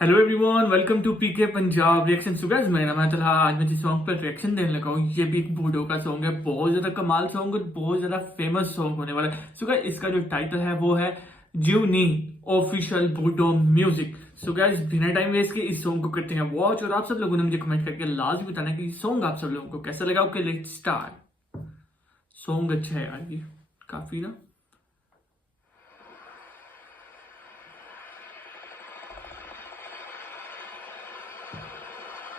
Hello everyone, welcome to PK Punjab reaction. So guys, मेरा नाम है तलहा। आज मैं जिस सॉन्ग पर रिएक्शन देने लगा हूँ, ये भी एक बूढ़ों का सॉन्ग है। बहुत ज्यादा कमाल सॉन्ग और बहुत ज्यादा फेमस सॉन्ग होने वाला है। सो गाइस, इसका जो टाइटल है वो है ज्यूनी ऑफिशियल बूढ़ो म्यूजिक। सो गाइस, बिना टाइम वेस्ट के इस सॉन्ग को करते हैं वॉच। और आप सब लोगों ने मुझे कमेंट करके लाजमी बताना कि सॉन्ग आप सब लोगों को कैसा लगा। Okay, let's start. सॉन्ग अच्छा है यार, ये काफी ना।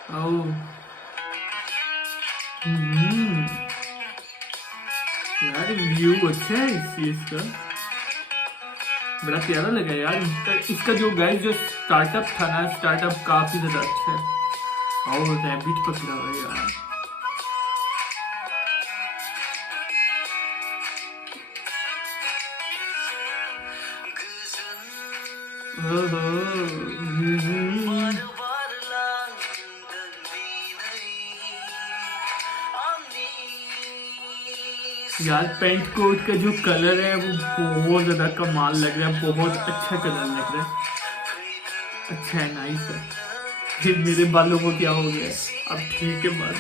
ओह, हम्म, यार व्यू अच्छा है इस चीज का, बड़ा प्यारा लगा यार। इसका जो गाइस जो स्टार्टअप था ना, स्टार्टअप काफी ज्यादा अच्छा है। और रैबिट पकड़ा हुआ है यार। ओहो, यार पेंट कोट का जो कलर है वो बहुत ज्यादा कमाल लग रहा है। बहुत अच्छा कलर लग रहा है। अच्छा है, नाइस है। फिर मेरे बालों को क्या हो गया है? अब ठीक है बाल।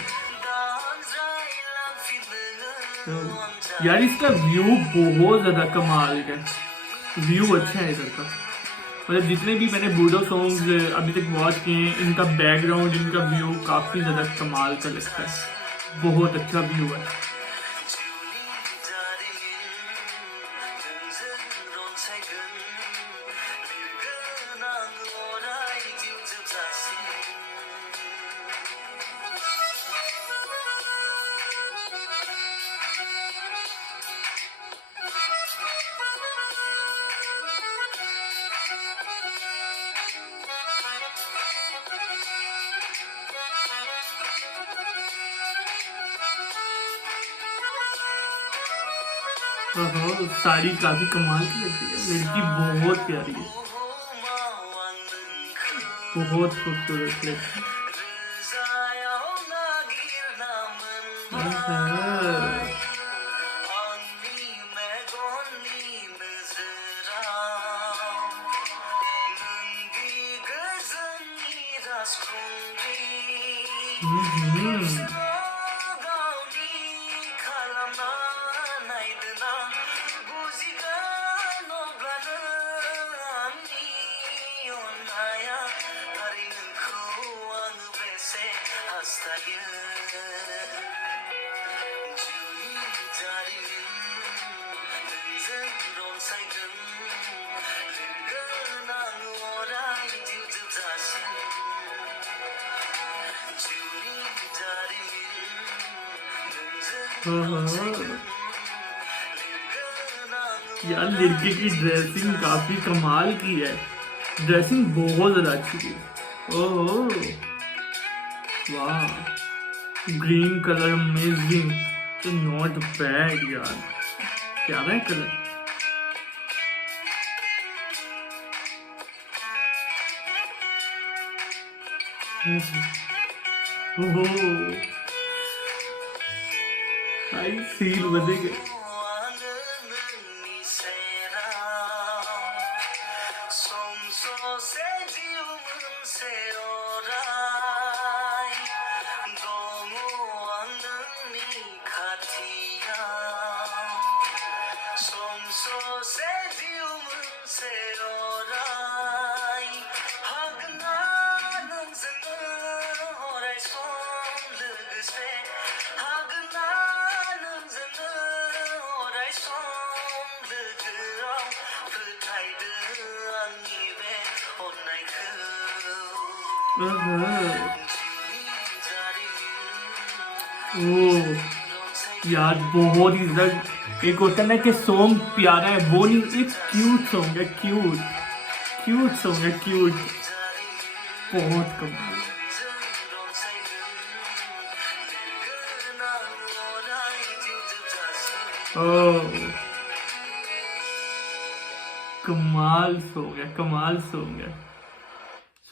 तो यार इसका व्यू बहुत ज्यादा कमाल का है। व्यू अच्छा है इधर का। मतलब जितने भी मैंने बूडो सॉन्ग्स अभी तक वॉच किए हैं, इनका बैकग्राउंड, इनका व्यू काफी ज्यादा कमाल का लगता है। बहुत अच्छा व्यू है। ओहो, साड़ी काफी कमाल की लग रही है। लड़की बहुत प्यारी है, बहुत खूबसूरत लड़की। आहा, हम्म, ओहो। यार लड़के की ड्रेसिंग काफी कमाल की है। ड्रेसिंग बहुत ज्यादा अच्छी थी। ओह, वाह, ग्रीन कलर अमेजिंग। तो नॉट बैड यार, क्या है कलर। ओह, आई सील बजेगा। ओह यार, बहुत ही ज्यादा। एक होता है ना कि सॉन्ग प्यारा है, वो नहीं, एक क्यूट सॉन्ग है। क्यूट क्यूट सॉन्ग है, क्यूट। बहुत कम। ओह, कमाल सॉन्ग है, कमाल सॉन्ग है।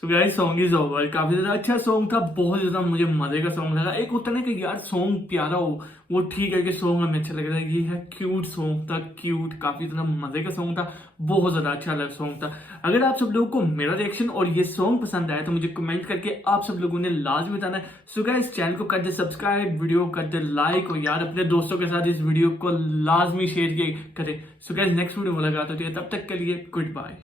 So guys song is over. काफी ज्यादा अच्छा सॉन्ग था, बहुत ज्यादा मुझे मजे का सॉन्ग लगा। एक होता ना कि यार सॉन्ग प्यारा हो, वो ठीक है कि सॉन्ग हमें अच्छा लग रहा है। ये है क्यूट सॉन्ग था, क्यूट, काफी ज्यादा मजे का सॉन्ग था, बहुत ज्यादा अच्छा लग सॉन्ग था। अगर आप सब लोगों को मेरा रिएक्शन और ये सॉन्ग पसंद आया तो मुझे कमेंट करके आप सब लोगों ने लाजमी बताना है। सो गाइस चैनल को कर दे सब्सक्राइब, वीडियो कर दे लाइक, और यार अपने दोस्तों के साथ इस वीडियो को लाजमी शेयर करें। सो गाइस नेक्स्ट वीडियो मुलाकात होती है, तब तक के लिए गुड बाय।